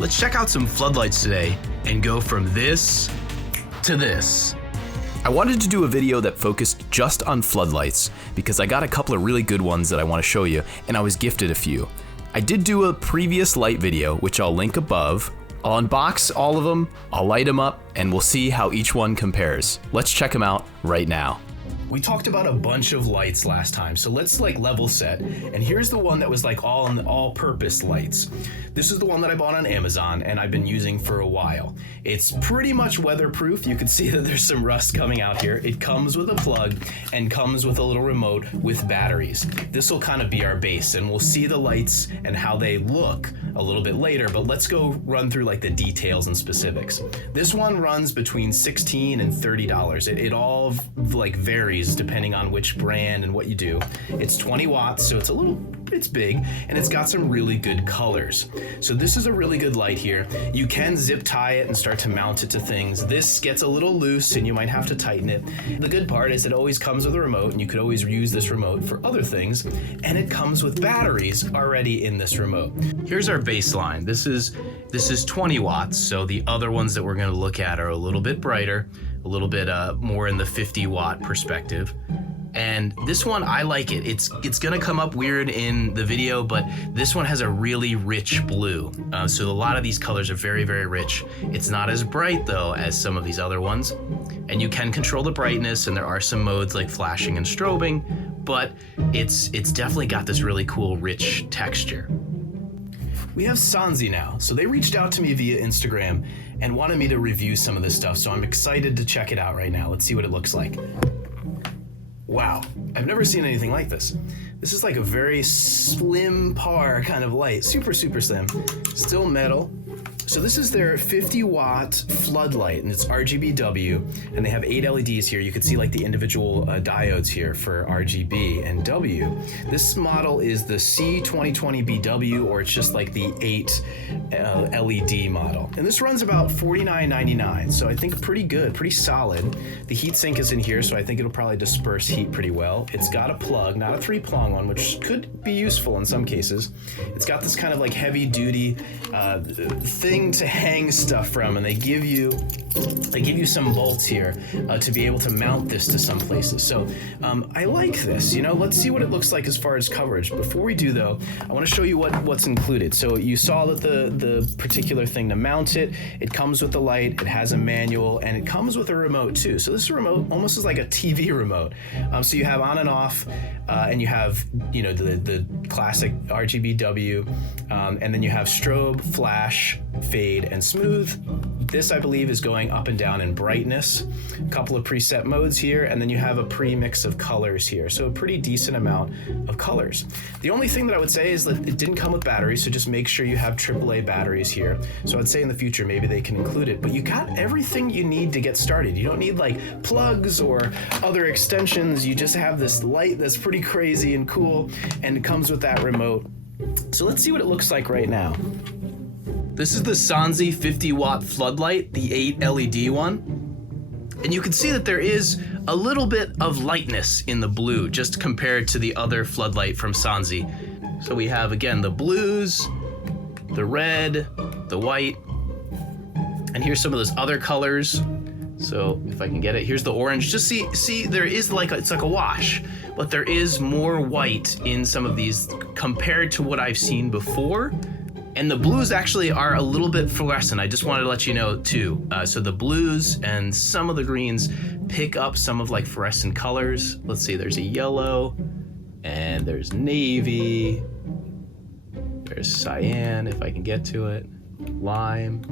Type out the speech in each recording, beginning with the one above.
Let's check out some floodlights today and go from this to this. I wanted to do a video that focused just on floodlights because I got a couple of really good ones that I want to show you, and I was gifted a few. I did do a previous light video, which I'll link above. I'll unbox all of them, I'll light them up, and we'll see how each one compares. Let's check them out right now. We talked about a bunch of lights last time, so let's level set. And here's the one that was all-purpose lights. This is the one that I bought on Amazon and I've been using for a while. It's pretty much weatherproof. You can see that there's some rust coming out here. It comes with a plug and comes with a little remote with batteries. This will kind of be our base, and we'll see the lights and how they look a little bit later, but let's go run through the details and specifics. This one runs between $16 and $30. It all varies depending on which brand and what you do. It's 20 watts, so it's big, and it's got some really good colors. So this is a really good light here. You can zip tie it and start to mount it to things. This gets a little loose and you might have to tighten it. The good part is it always comes with a remote, and you could always use this remote for other things, and it comes with batteries already in this remote. Here's our baseline. This is 20 watts, so the other ones that we're going to look at are a little bit brighter, a little bit more in the 50 watt perspective. And this one, I like it. It's gonna come up weird in the video, but this one has a really rich blue. So a lot of these colors are very, very rich. It's not as bright though as some of these other ones. And you can control the brightness, and there are some modes like flashing and strobing, but it's definitely got this really cool, rich texture. We have Sanzi now. So they reached out to me via Instagram and wanted me to review some of this stuff. So I'm excited to check it out right now. Let's see what it looks like. Wow, I've never seen anything like this. This is a very slim par kind of light, super, super slim, still metal. So this is their 50 watt floodlight, and it's RGBW, and they have 8 LEDs here. You can see the individual diodes here for RGB and W. This model is the C2020BW, or it's just the 8 LED model. And this runs about $49.99, so I think pretty good, pretty solid. The heat sink is in here, so I think it'll probably disperse heat pretty well. It's got a plug, not a 3-prong one, which could be useful in some cases. It's got this kind of heavy duty thing to hang stuff from, and they give you some bolts here to be able to mount this to some places. So I like this. Let's see what it looks like as far as coverage. Before we do though, I want to show you what's included. So you saw that the particular thing to mount it comes with the light, it has a manual, and it comes with a remote too. So this remote almost is like a TV remote. So you have on and off, and you have the classic RGBW, and then you have strobe, flash, fade, and smooth. This, I believe, is going up and down in brightness. A couple of preset modes here, and then you have a pre-mix of colors here. So a pretty decent amount of colors. The only thing that I would say is that it didn't come with batteries, so just make sure you have AAA batteries here. So I'd say in the future, maybe they can include it, but you got everything you need to get started. You don't need plugs or other extensions. You just have this light that's pretty crazy and cool, and it comes with that remote. So let's see what it looks like right now. This is the Sanzi 50 watt floodlight, the 8 LED one. And you can see that there is a little bit of lightness in the blue just compared to the other floodlight from Sanzi. So we have, again, the blues, the red, the white, and here's some of those other colors. So if I can get it, here's the orange. Just see there is it's like a wash, but there is more white in some of these compared to what I've seen before. And the blues actually are a little bit fluorescent. I just wanted to let you know too. So the blues and some of the greens pick up some of fluorescent colors. Let's see, there's a yellow, and there's navy, there's cyan, if I can get to it, lime.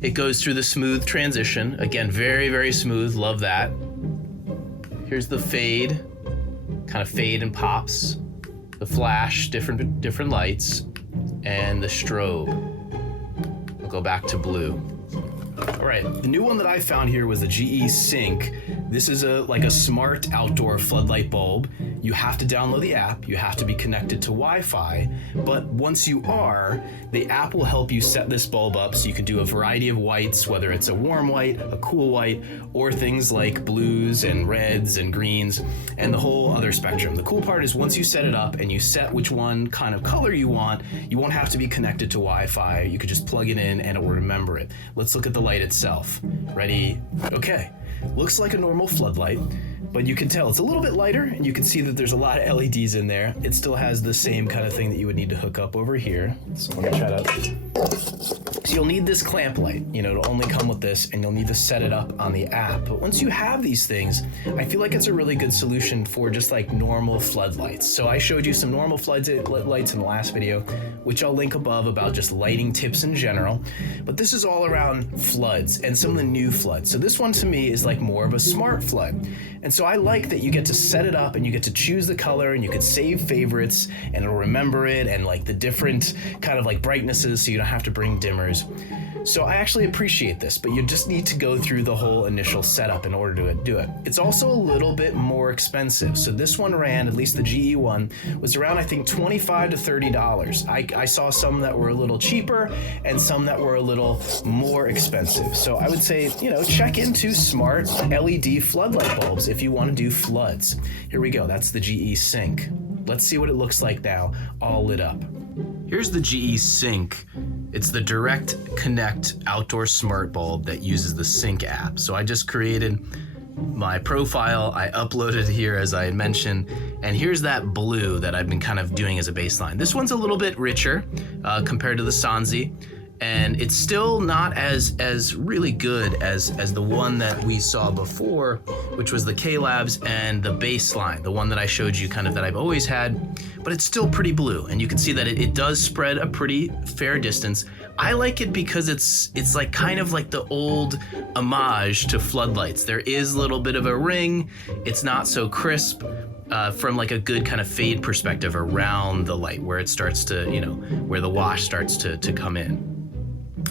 It goes through the smooth transition. Again, very, very smooth, love that. Here's the fade, kind of fade and pops. The flash, different lights. And the strobe. We'll go back to blue. All right, the new one that I found here was the GE Sync. This is like a smart outdoor floodlight bulb. You have to download the app, you have to be connected to Wi-Fi, but once you are, the app will help you set this bulb up so you can do a variety of whites, whether it's a warm white, a cool white, or things like blues and reds and greens, and the whole other spectrum. The cool part is once you set it up and you set which one kind of color you won't have to be connected to Wi-Fi. You could just plug it in and it will remember it. Let's look at the light itself. Ready? Okay. Looks like a normal floodlight, but you can tell it's a little bit lighter, and you can see that there's a lot of LEDs in there. It still has the same kind of thing that you would need to hook up over here. So I'm gonna try to... So you'll need this clamp light, it'll only come with this, and you'll need to set it up on the app. But once you have these things, I feel like it's a really good solution for just like normal floodlights. So I showed you some normal floodlights in the last video, which I'll link above about just lighting tips in general. But this is all around floods and some of the new floods. So this one to me is like more of a smart flood. And so I like that you get to set it up and you get to choose the color and you could save favorites and it'll remember it and like the different kind of like brightnesses so you don't have to bring dimmers. So I actually appreciate this, but you just need to go through the whole initial setup in order to do it. It's also a little bit more expensive. So this one ran, at least the GE one, was around I think $25 to $30. I saw some that were a little cheaper and some that were a little more expensive. So I would say, check into smart LED floodlight bulbs if you want to do floods. Here we go, that's the GE Sync. Let's see what it looks like now, all lit up. Here's the GE Sync. It's the direct connect outdoor smart bulb that uses the Sync app. So I just created my profile, I uploaded here as I had mentioned, and here's that blue that I've been kind of doing as a baseline. This one's a little bit richer compared to the Sanzi, and it's still not as really good as the one that we saw before, which was the K-Labs and the baseline, the one that I showed you kind of that I've always had, but it's still pretty blue, and you can see that it does spread a pretty fair distance. I like it because it's like kind of like the old homage to floodlights. There is a little bit of a ring, it's not so crisp, from like a good kind of fade perspective around the light where it starts to, where the wash starts to come in.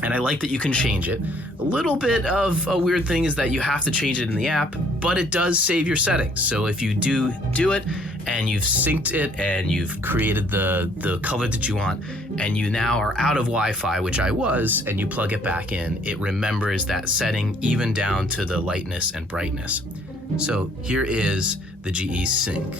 And I like that you can change it. A little bit of a weird thing is that you have to change it in the app, but it does save your settings. So if you do it and you've synced it and you've created the color that you want and you now are out of Wi-Fi, which I was, and you plug it back in, it remembers that setting even down to the lightness and brightness. So here is the GE Sync.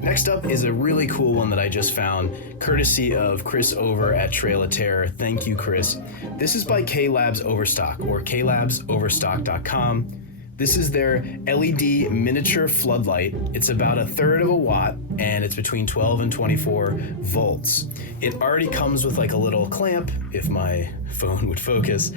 Next up is a really cool one that I just found, courtesy of Chris over at Trail of Terror. Thank you, Chris. This is by K-Labs Overstock, or klabsoverstock.com. This is their LED miniature floodlight. It's about 1/3 of a watt, and it's between 12 and 24 volts. It already comes with like a little clamp, if my phone would focus,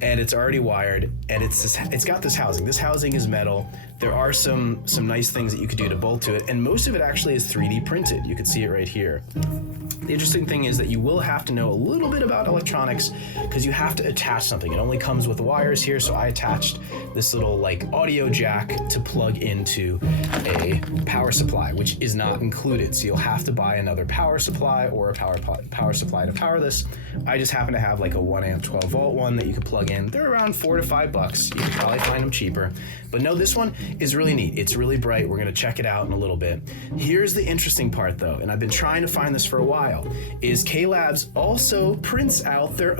and it's already wired, and it's got this housing. This housing is metal. There are some nice things that you could do to bolt to it, and most of it actually is 3D printed. You can see it right here. The interesting thing is that you will have to know a little bit about electronics because you have to attach something. It only comes with wires here, so I attached this little like audio jack to plug into a power supply, which is not included. So you'll have to buy another power supply or a power supply to power this. I just happen to have like a 1 amp 12 volt one that you can plug in. They're around $4 to $5. You can probably find them cheaper. But no, this one is really neat. It's really bright. We're gonna check it out in a little bit. Here's the interesting part though, and I've been trying to find this for a while, is K-Labs also 3D prints out their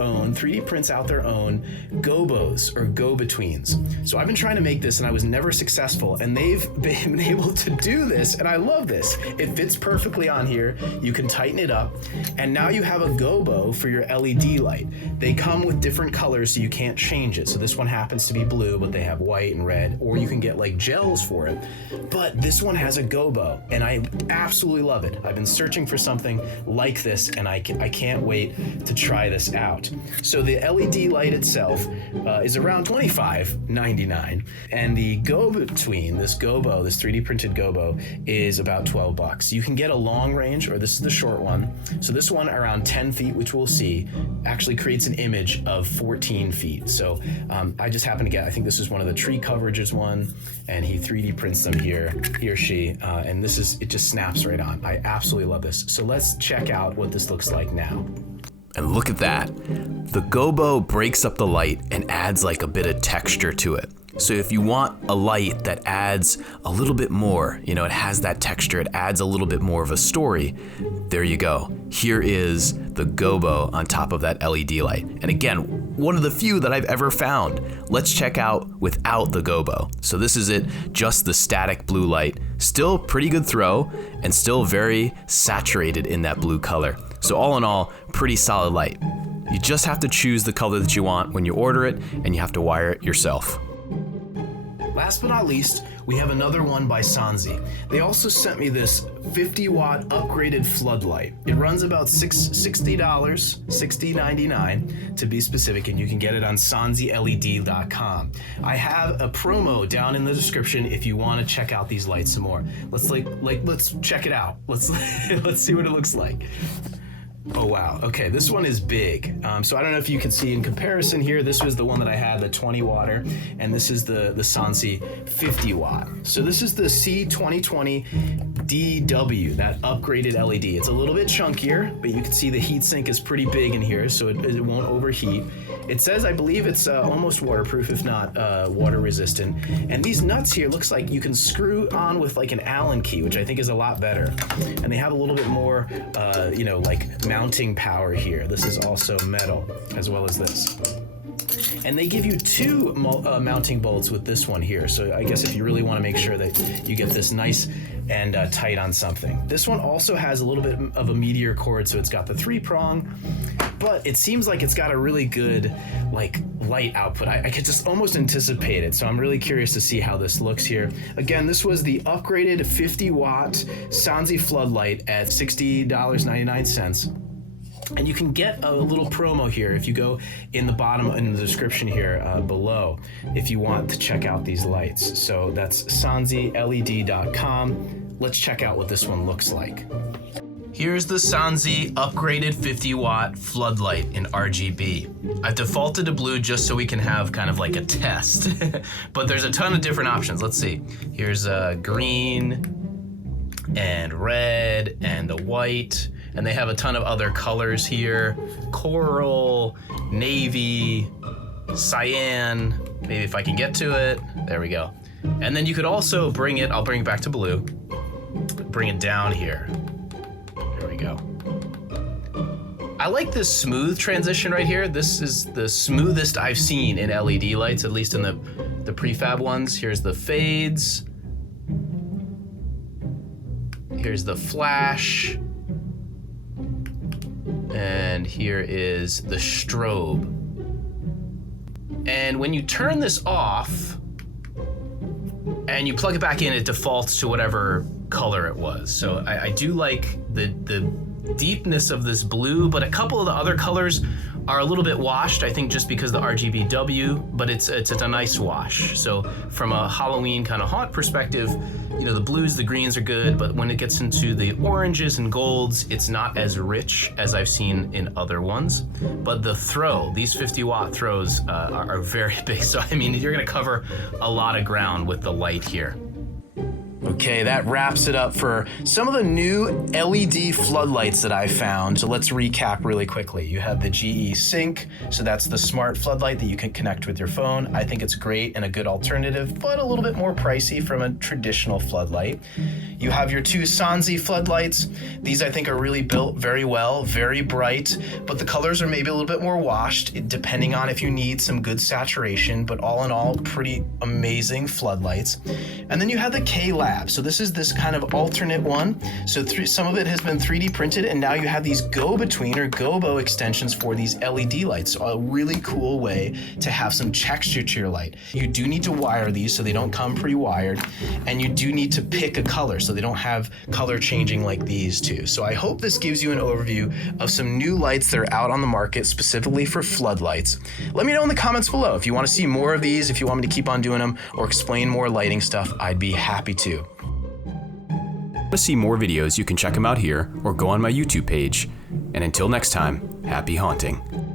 own gobos or go-betweens. So I've been trying to make this and I was never successful, and they've been able to do this, and I love this. It fits perfectly on here. You can tighten it up, and now you have a gobo for your LED light. They come with different colors so you can't change it. So this one happens to be blue, but they have white and red, or you can get like gels for it. But this one has a gobo, and I absolutely love it. I've been searching for something like this, and I can't wait to try this out. So the LED light itself is around $25.99, and the go-between, this gobo, this 3D printed gobo, is about $12. You can get a long range, or this is the short one. So this one around 10 feet, which we'll see, actually creates an image of 14 feet. So I just happen to get, I think this is one of the tree coverages one, and he 3D prints them here, he or she, and it just snaps right on. I absolutely love this. So let's check out what this looks like now. And look at that. The gobo breaks up the light and adds like a bit of texture to it. So if you want a light that adds a little bit more, it has that texture, it adds a little bit more of a story, there you go. Here is the gobo on top of that LED light. And again, one of the few that I've ever found. Let's check out without the gobo. So this is it, just the static blue light. Still pretty good throw and still very saturated in that blue color. So all in all, pretty solid light. You just have to choose the color that you want when you order it, and you have to wire it yourself. Last but not least, we have another one by Sanzi. They also sent me this 50-watt upgraded floodlight. It runs about $60, $60.99 to be specific, and you can get it on sanziled.com. I have a promo down in the description if you want to check out these lights some more. Let's check it out. Let's see what it looks like. Oh wow, okay, this one is big. So I don't know if you can see in comparison here, this was the one that I had, the 20 watter, and this is the Sansi 50 watt. So this is the C2020DW, that upgraded LED. It's a little bit chunkier, but you can see the heatsink is pretty big in here, so it won't overheat. It says, I believe it's almost waterproof, if not water resistant. And these nuts here, looks like you can screw on with like an Allen key, which I think is a lot better. And they have a little bit more, like mounting power here. This is also metal, as well as this. And they give you two mounting bolts with this one here. So I guess if you really want to make sure that you get this nice and tight on something. This one also has a little bit of a meteor cord, so it's got the 3-prong, but it seems like it's got a really good light output. I could just almost anticipate it, so I'm really curious to see how this looks here. Again, this was the upgraded 50-watt Sanzi floodlight at $60.99. And you can get a little promo here if you go in the bottom in the description here below if you want to check out these lights. So that's sanziled.com. Let's check out what this one looks like. Here's the Sanzi upgraded 50-watt floodlight in RGB. I've defaulted to blue just so we can have kind of like a test, but there's a ton of different options. Let's see. Here's green and red and the white. And they have a ton of other colors here. Coral, navy, cyan. Maybe if I can get to it. There we go. And then you could also bring it, I'll bring it back to blue. Bring it down here. There we go. I like this smooth transition right here. This is the smoothest I've seen in LED lights, at least in the prefab ones. Here's the fades. Here's the flash. And here is the strobe. And when you turn this off and you plug it back in, it defaults to whatever color it was. So I do like the deepness of this blue, but a couple of the other colors are a little bit washed, I think just because the RGBW, but it's a nice wash. So from a Halloween kind of haunt perspective, the blues, the greens are good, but when it gets into the oranges and golds, it's not as rich as I've seen in other ones. But the throw, these 50-watt throws are very big. So I mean, you're gonna cover a lot of ground with the light here. Okay, that wraps it up for some of the new LED floodlights that I found. So let's recap really quickly. You have the GE Sync, so that's the smart floodlight that you can connect with your phone. I think it's great and a good alternative, but a little bit more pricey from a traditional floodlight. You have your two Sanzi floodlights. These I think are really built very well, very bright, but the colors are maybe a little bit more washed, depending on if you need some good saturation, but all in all, pretty amazing floodlights. And then you have the K-Lab. So this is this kind of alternate one. So some of it has been 3D printed, and now you have these go-between or gobo extensions for these LED lights. So a really cool way to have some texture to your light. You do need to wire these so they don't come pre-wired, and you do need to pick a color so they don't have color changing like these two. So I hope this gives you an overview of some new lights that are out on the market specifically for floodlights. Let me know in the comments below if you want to see more of these, if you want me to keep on doing them or explain more lighting stuff. I'd be happy to. To see more videos, you can check them out here or go on my YouTube page. And until next time, happy haunting.